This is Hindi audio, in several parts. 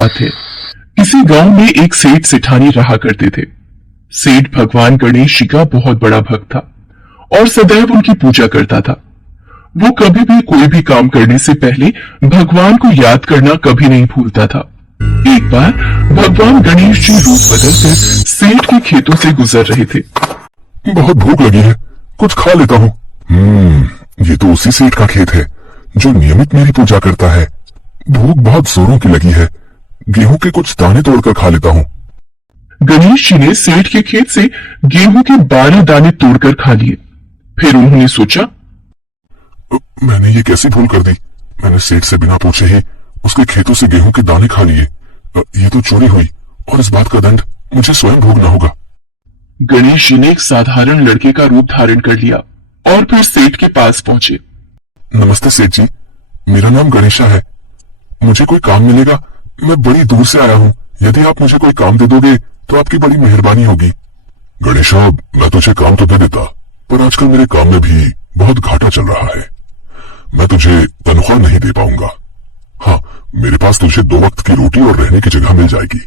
बात है। किसी गांव में एक सेठ सेठानी रहा करते थे। सेठ भगवान गणेश जी का बहुत बड़ा भक्त था और सदैव उनकी पूजा करता था। वो कभी भी कोई भी काम करने से पहले भगवान को याद करना कभी नहीं भूलता था। एक बार भगवान गणेश जी रूप बदलकर सेठ के खेतों से गुजर रहे थे। बहुत भूख लगी है, कुछ खा लेता हूँ। ये तो उसी सेठ का खेत है जो नियमित मेरी पूजा करता है। भूख बहुत जोरों की लगी है, गेहूं के कुछ दाने तोड़कर खा लेता हूँ। गणेश जी ने सेठ के खेत से गेहूं के 12 दाने तोड़कर खा लिए। फिर उन्होंने सोचा, मैंने ये कैसी भूल कर दी। मैंने सेठ से बिना पूछे ही उसके खेतों से गेहूं के दाने खा लिए। ये तो चोरी हुई और इस बात का दंड मुझे स्वयं भोगना होगा। गणेश जी ने एक साधारण लड़के का रूप धारण कर लिया और फिर सेठ के पास पहुंचे। नमस्ते सेठ जी, मेरा नाम गणेशा है। मुझे कोई काम मिलेगा? मैं बड़ी दूर से आया हूँ। यदि आप मुझे कोई काम दे दोगे तो आपकी बड़ी मेहरबानी होगी। गणेशा, मैं तुझे काम तो दे देता, पर आजकल मेरे काम में भी बहुत घाटा चल रहा है। मैं तुझे तनख्वाह नहीं दे पाऊंगा। हाँ, मेरे पास तुझे 2 वक्त की रोटी और रहने की जगह मिल जाएगी।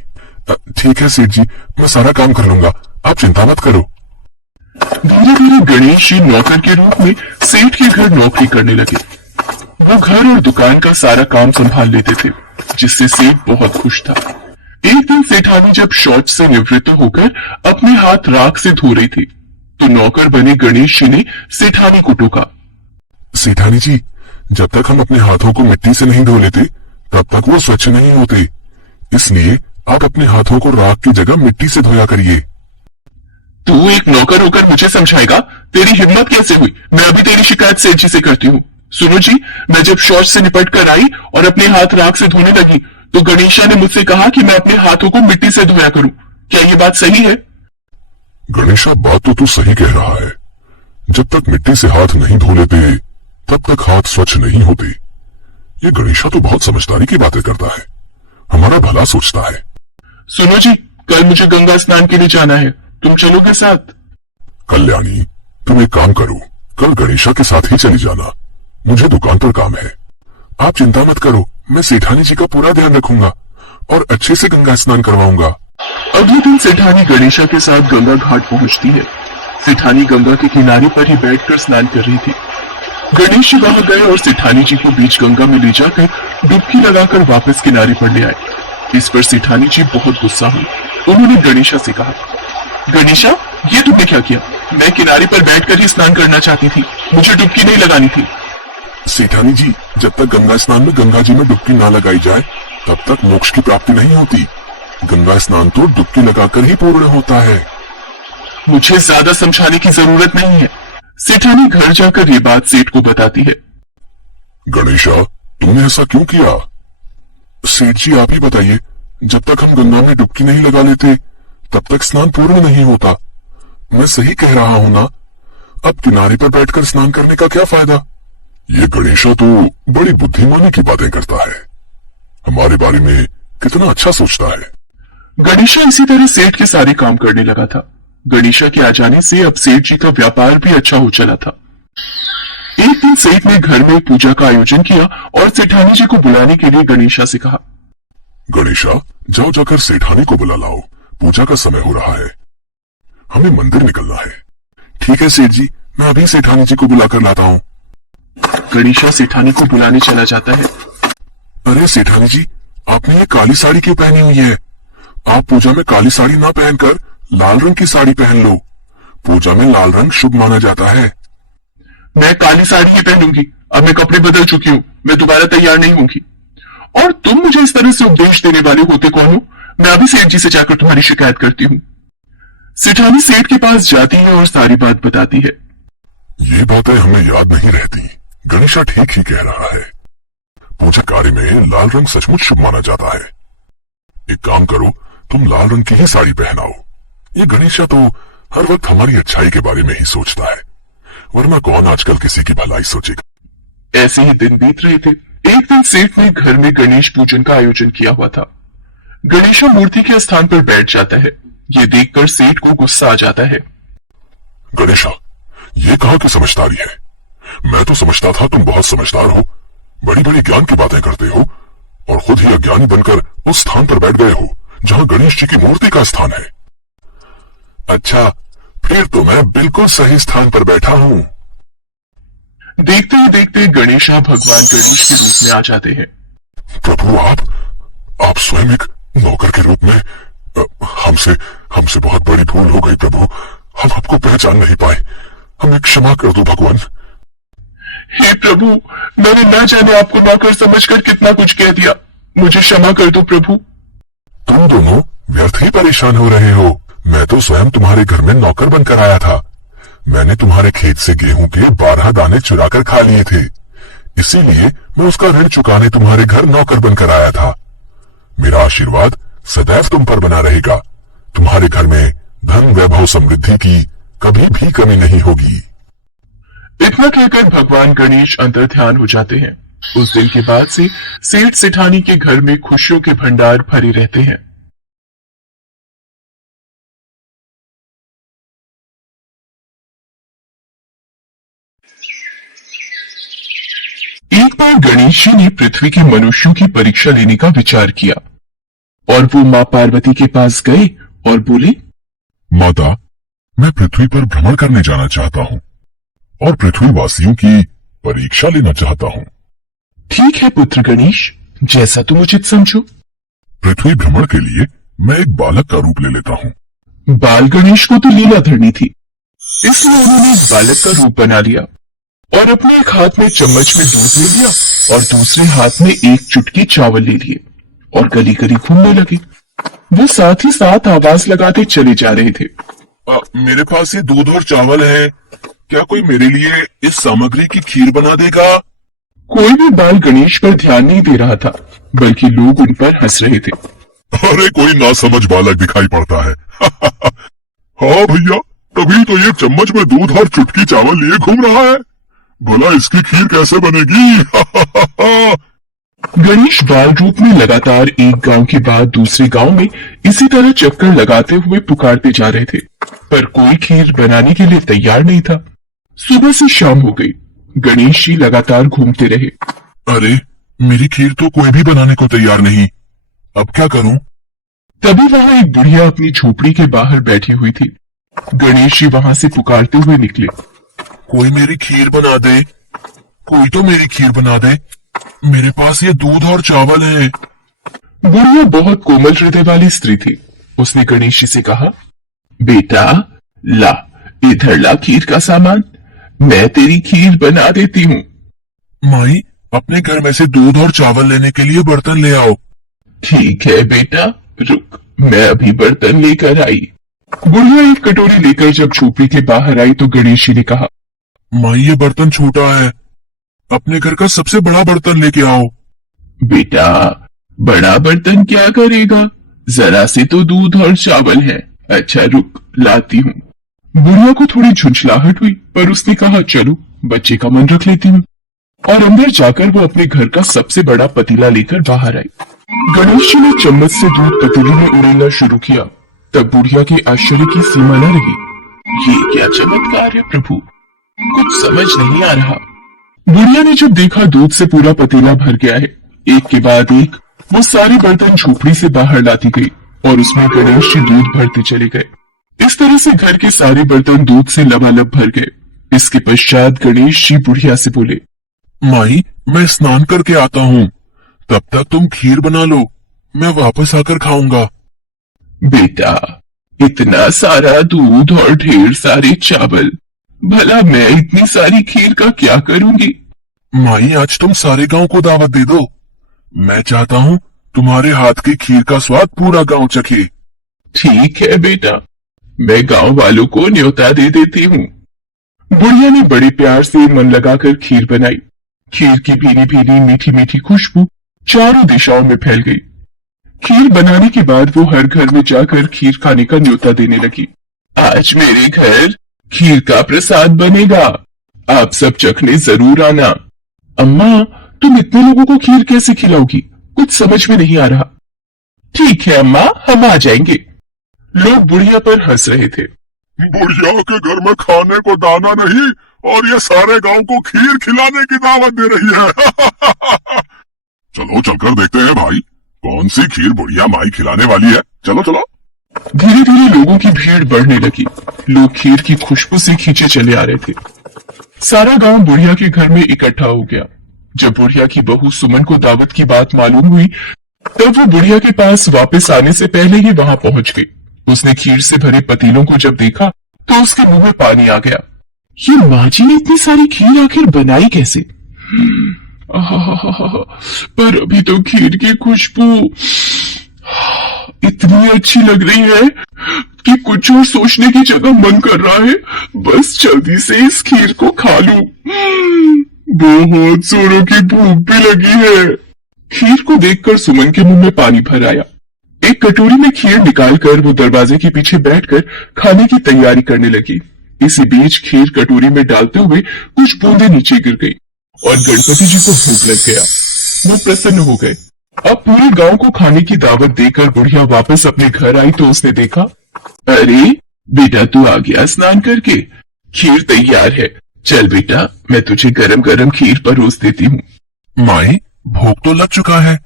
ठीक है सेठ जी, मैं सारा काम कर लूंगा, आप चिंता मत करो। धीरे धीरे गणेश जी नौकर के रूप में सेठ के घर नौकरी करने लगे। वो घर और दुकान का सारा काम संभाल लेते थे, जिससे सेठ बहुत खुश था। एक दिन सेठानी जब शौच से निवृत्त होकर अपने हाथ राख से धो रही थी, तो नौकर बने गणेश जी ने सेठानी को टोका। सेठानी जी, जब तक हम अपने हाथों को मिट्टी से नहीं धो लेते तब तक वो स्वच्छ नहीं होते। इसलिए आप अपने हाथों को राख की जगह मिट्टी से धोया करिए। तू एक नौकर होकर मुझे समझाएगा? तेरी हिम्मत कैसे हुई? मैं अभी तेरी शिकायत सेठ जी से करती हूँ। सुनो जी, मैं जब शौच से निपट कर आई और अपने हाथ राख से धोने लगी तो गणेशा ने मुझसे कहा कि मैं अपने हाथों को मिट्टी से धोया करूं। क्या ये बात सही है? गणेशा, बात तो तू सही कह रहा है। जब तक मिट्टी से हाथ नहीं धो लेते तब तक हाथ स्वच्छ नहीं होते। ये गणेशा तो बहुत समझदारी की बातें करता है, हमारा भला सोचता है। सुनो जी, कल मुझे गंगा स्नान के लिए जाना है, तुम चलोगे साथ? कल्याणी, तुम एक काम करो, कल गणेशा के साथ ही चली जाना। मुझे दुकान पर काम है। आप चिंता मत करो, मैं सेठानी जी का पूरा ध्यान रखूंगा और अच्छे से गंगा स्नान करवाऊंगा। अगले दिन सेठानी गणेशा के साथ गंगा घाट पहुंचती है। सेठानी गंगा के किनारे पर ही बैठकर स्नान कर रही थी। गणेश जी वहां गए और सेठानी जी को बीच गंगा में ले जाकर डुबकी लगाकर वापस किनारे पर ले आए। इस पर सेठानी जी बहुत गुस्सा हुई। उन्होंने गणेशा से कहा, गणेशा, ये तुमने क्या किया? मैं किनारे पर बैठकर ही स्नान करना चाहती थी, मुझे डुबकी नहीं लगानी थी। सेठानी जी, जब तक गंगा स्नान में गंगा जी में डुबकी ना लगाई जाए तब तक मोक्ष की प्राप्ति नहीं होती। गंगा स्नान तो डुबकी लगाकर ही पूर्ण होता है। मुझे ज्यादा समझाने की जरूरत नहीं है। सेठानी घर जाकर ये बात सेठ को बताती है। गणेशा, तुमने ऐसा क्यों किया? सेठ जी, आप ही बताइए, जब तक हम गंगा में डुबकी नहीं लगा लेते तब तक स्नान पूर्ण नहीं होता। मैं सही कह रहा हूं ना? अब किनारे पर बैठकर स्नान करने का क्या फायदा? ये गणेशा तो बड़ी बुद्धिमानी की बातें करता है, हमारे बारे में कितना अच्छा सोचता है। गणेशा इसी तरह सेठ के सारे काम करने लगा था। गणेशा के आ जाने से अब सेठ जी का व्यापार भी अच्छा हो चला था। एक दिन सेठ ने घर में पूजा का आयोजन किया और सेठानी जी को बुलाने के लिए गणेशा से कहा, गणेशा, जाओ जाकर सेठानी को बुला लाओ, पूजा का समय हो रहा है, हमें मंदिर निकलना है। ठीक है सेठ जी, मैं अभी सेठानी जी को बुलाकर लाता हूँ। गणेशा सेठानी को बुलाने चला जाता है। अरे सेठानी जी, आपने ये काली साड़ी क्यों पहनी हुई है? आप पूजा में काली साड़ी ना पहनकर लाल रंग की साड़ी पहन लो। पूजा में लाल रंग शुभ माना जाता है। मैं काली साड़ी ही पहनूंगी, अब मैं कपड़े बदल चुकी हूँ, मैं दोबारा तैयार नहीं होंगी। और तुम मुझे इस तरह से उपदेश देने वाले होते कौन हो? मैं अभी सेठ जी से जाकर तुम्हारी शिकायत करती हूँ। सेठानी सेठ के पास जाती है और सारी बात बताती है। ये बातें हमें याद नहीं रहती। गणेशा ठीक ही कह रहा है, पूजा कार्य में लाल रंग सचमुच शुभ माना जाता है। एक काम करो, तुम लाल रंग की ही साड़ी पहनाओ। ये गणेशा तो हर वक्त हमारी अच्छाई के बारे में ही सोचता है, वरना कौन आजकल किसी की भलाई सोचेगा। ऐसे ही दिन बीत रहे थे। एक दिन सेठ ने घर में गणेश पूजन का आयोजन किया हुआ था। गणेशा मूर्ति के स्थान पर बैठ जाता है। ये देखकर सेठ को गुस्सा आ जाता है। गणेशा, ये कहाँ की समझदारी है? मैं तो समझता था तुम बहुत समझदार हो, बड़ी बड़ी ज्ञान की बातें करते हो, और खुद ही अज्ञानी बनकर उस स्थान पर बैठ गए हो जहां गणेश जी की मूर्ति का स्थान है। अच्छा, फिर तो मैं बिल्कुल सही स्थान पर बैठा हूं। देखते ही देखते गणेशा भगवान गणेश के रूप में आ जाते हैं। प्रभु, आप स्वयं एक नौकर के रूप में हमसे बहुत बड़ी भूल हो गई प्रभु। हम आपको पहचान नहीं पाए, हमें क्षमा कर दो भगवान। हे प्रभु, मैंने न जाने आपको नौकर समझकर कितना कुछ कह दिया, मुझे क्षमा कर दो प्रभु। तुम दोनों व्यर्थ ही परेशान हो रहे हो। मैं तो स्वयं तुम्हारे घर में नौकर बनकर आया था। मैंने तुम्हारे खेत से गेहूं के 12 दाने चुरा कर खा लिए थे, इसीलिए मैं उसका ऋण चुकाने तुम्हारे घर नौकर बनकर आया था। मेरा आशीर्वाद सदैव तुम पर बना रहेगा। तुम्हारे घर में धन वैभव समृद्धि की कभी भी कमी नहीं होगी। इतना कहकर भगवान गणेश अंतर ध्यान हो जाते हैं। उस दिन के बाद से सेठ सेठानी के घर में खुशियों के भंडार भरे रहते हैं। एक बार गणेश जी ने पृथ्वी के मनुष्यों की परीक्षा लेने का विचार किया और वो मां पार्वती के पास गए और बोले, माता, मैं पृथ्वी पर भ्रमण करने जाना चाहता हूँ और पृथ्वीवासियों की परीक्षा लेना चाहता हूँ। ठीक है पुत्र गणेश, जैसा तुम उचित समझो। पृथ्वी भ्रमण के लिए मैं एक बालक का रूप ले लेता हूँ। बाल गणेश को तो लीला धरनी थी, इसलिए उन्होंने एक बालक का रूप बना लिया और अपने एक हाथ में चम्मच में दूध ले लिया और दूसरे हाथ में एक चुटकी चावल ले लिए और गली गली घूमने लगे। वो साथ ही साथ आवाज लगाते चले जा रहे थे, मेरे पास ये दूध और चावल है, क्या कोई मेरे लिए इस सामग्री की खीर बना देगा? कोई भी बाल गणेश पर ध्यान नहीं दे रहा था, बल्कि लोग उन पर हंस रहे थे। अरे, कोई नासमझ बालक दिखाई पड़ता है। हाँ भैया, तभी तो ये चम्मच में दूध और चुटकी चावल लिए घूम रहा है। भला इसकी खीर कैसे बनेगी? गणेश बाल रूप में लगातार एक गांव के बाद दूसरे गांव में इसी तरह चक्कर लगाते हुए पुकारते जा रहे थे, पर कोई खीर बनाने के लिए तैयार नहीं था। सुबह से शाम हो गई, गणेश जी लगातार घूमते रहे। अरे, मेरी खीर तो कोई भी बनाने को तैयार नहीं, अब क्या करूं? तभी वहां एक बुढ़िया अपनी झोपड़ी के बाहर बैठी हुई थी। गणेश जी वहां से पुकारते हुए निकले, कोई मेरी खीर बना दे, कोई तो मेरी खीर बना दे, मेरे पास ये दूध और चावल है। बुढ़िया बहुत कोमल हृदय वाली स्त्री थी। उसने गणेश जी से कहा, बेटा ला, इधर ला खीर का सामान, मैं तेरी खीर बना देती हूँ। माई, अपने घर में से दूध और चावल लेने के लिए बर्तन ले आओ। ठीक है बेटा, रुक, मैं अभी बर्तन लेकर आई। बुढ़िया एक कटोरी लेकर जब झोपड़ी के बाहर आई तो गणेश जी ने कहा, माई, ये बर्तन छोटा है, अपने घर का सबसे बड़ा बर्तन लेके आओ। बेटा, बड़ा बर्तन क्या करेगा, जरा से तो दूध और चावल है। अच्छा रुक, लाती हूँ। बुढ़िया को थोड़ी झुंझलाहट हुई, पर उसने कहा, चलो बच्चे का मन रख लेती हूँ, और अंदर जाकर वो अपने घर का सबसे बड़ा पतीला लेकर बाहर आई। गणेश जी ने चम्मच से दूध पतीले में उड़ेलना शुरू किया। तब बुढ़िया के आश्चर्य की सीमा न रही। ये क्या चमत्कार है प्रभु, कुछ समझ नहीं आ रहा। बुढ़िया ने जब देखा दूध से पूरा पतीला भर गया है, एक के बाद एक वो सारे बर्तन झोपड़ी से बाहर लाती गई और उसमें गणेश जी दूध भरते चले गए। इस तरह से घर के सारे बर्तन दूध से लबालब भर गए। इसके पश्चात गणेश जी बुढ़िया से बोले, माई, मैं स्नान करके आता हूँ, तब तक तुम खीर बना लो, मैं वापस आकर खाऊंगा। बेटा, इतना सारा दूध और ढेर सारे चावल, भला मैं इतनी सारी खीर का क्या करूंगी? माई, आज तुम सारे गांव को दावत दे दो। मैं चाहता हूँ तुम्हारे हाथ की खीर का स्वाद पूरा गांव चखे। ठीक है बेटा, मैं गांव वालों को न्योता दे देती हूँ। बुढ़िया ने बड़े प्यार से मन लगाकर खीर बनाई। खीर की भीनी भीनी मीठी मीठी खुशबू चारों दिशाओं में फैल गई। खीर बनाने के बाद वो हर घर में जाकर खीर खाने का न्योता देने लगी। आज मेरे घर खीर का प्रसाद बनेगा, आप सब चखने जरूर आना। अम्मा, तुम इतने लोगों को खीर कैसे खिलाओगी, कुछ समझ में नहीं आ रहा। ठीक है अम्मा, हम आ जाएंगे। लोग बुढ़िया पर हंस रहे थे। बुढ़िया के घर में खाने को दाना नहीं और ये सारे गांव को खीर खिलाने की दावत दे रही है। चलो चलकर देखते हैं भाई, कौन सी खीर बुढ़िया माई खिलाने वाली है। चलो चलो। धीरे धीरे लोगों की भीड़ बढ़ने लगी। लोग खीर की खुशबू से खींचे चले आ रहे थे। सारा गांव बुढ़िया के घर में इकट्ठा हो गया। जब बुढ़िया की बहू सुमन को दावत की बात मालूम हुई, तब वो बुढ़िया के पास वापस आने से पहले ही वहां पहुंच गई। उसने खीर से भरे पतीलों को जब देखा तो उसके मुंह में पानी आ गया। ये माँ जी ने इतनी सारी खीर आखिर बनाई कैसे? पर अभी तो खीर की खुशबू इतनी अच्छी लग रही है कि कुछ और सोचने की जगह मन कर रहा है बस जल्दी से इस खीर को खा लूं। बहुत जोरों की भूख भी लगी है। खीर को देखकर सुमन के मुंह में पानी भर आया। एक कटोरी में खीर निकालकर वो दरवाजे के पीछे बैठकर खाने की तैयारी करने लगी। इसी बीच खीर कटोरी में डालते हुए कुछ बूंदें नीचे गिर गई और गणपति जी को भूख लग गया। वो प्रसन्न हो गए। अब पूरे गांव को खाने की दावत देकर बुढ़िया वापस अपने घर आई तो उसने देखा, अरे बेटा तू आ गया स्नान करके, खीर तैयार है। चल बेटा मैं तुझे गरम गरम खीर परोस देती हूँ। माई भोग तो लग चुका है,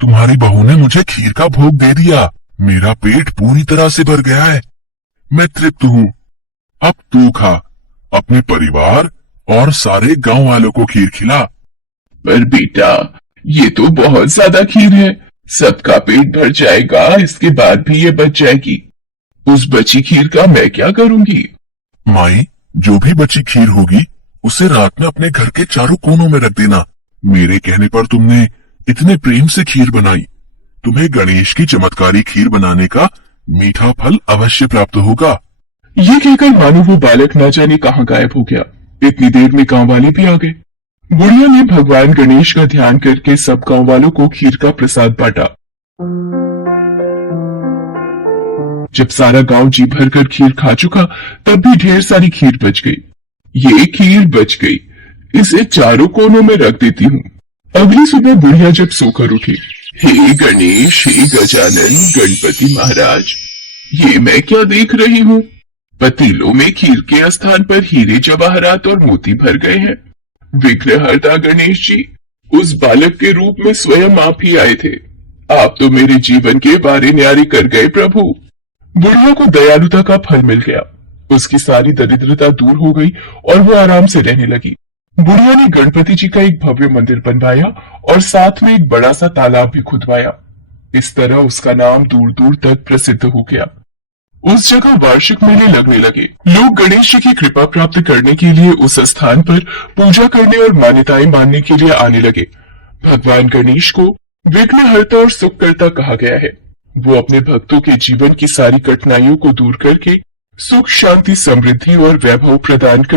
तुम्हारी बहू ने मुझे खीर का भोग दे दिया। मेरा पेट पूरी तरह से भर गया है, मैं तृप्त हूँ। अब तू खा, अपने परिवार और सारे गांव वालों को खीर खिला। पर बेटा ये तो बहुत ज्यादा खीर है, सबका पेट भर जाएगा, इसके बाद भी ये बच जाएगी। उस बची खीर का मैं क्या करूंगी? माई जो भी बची खीर होगी उसे रात में अपने घर के चारों कोनों में रख देना। मेरे कहने पर तुमने इतने प्रेम से खीर बनाई, तुम्हें गणेश की चमत्कारी खीर बनाने का मीठा फल अवश्य प्राप्त होगा। ये कहकर मानो वो बालक न जाने कहाँ गायब हो गया। इतनी देर में गांव वाले भी आ गए। बुढ़िया ने भगवान गणेश का ध्यान करके सब गांव वालों को खीर का प्रसाद बांटा। जब सारा गांव जी भर कर खीर खा चुका तब भी ढेर सारी खीर बच गई। ये खीर बच गई, इसे चारों कोनों में रख देती हूँ। अगली सुबह बुढ़िया जब सोकर उठी, हे गणेश, हे गजानन, गणपति महाराज, ये मैं क्या देख रही हूँ? पतीलों में खीर के स्थान पर हीरे जवाहरात और मोती भर गए हैं। विघ्नहर्ता गणेश जी, उस बालक के रूप में स्वयं आप ही आए थे। आप तो मेरे जीवन के बारे न्यारी कर गए प्रभु। बुढ़िया को दयालुता का फल मिल गया। उसकी सारी दरिद्रता दूर हो गई और वो आराम से रहने लगी। बुढ़िया ने गणपति जी का एक भव्य मंदिर बनवाया और साथ में एक बड़ा सा तालाब भी खुदवाया। इस तरह उसका नाम दूर दूर तक प्रसिद्ध हो गया। उस जगह वार्षिक मेले लगने लगे। लोग गणेश जी की कृपा प्राप्त करने के लिए उस स्थान पर पूजा करने और मान्यताएं मानने के लिए आने लगे। भगवान गणेश को विघ्नहर्ता और सुखकर्ता कहा गया है। वो अपने भक्तों के जीवन की सारी कठिनाइयों को दूर करके सुख, शांति, समृद्धि और वैभव प्रदान करते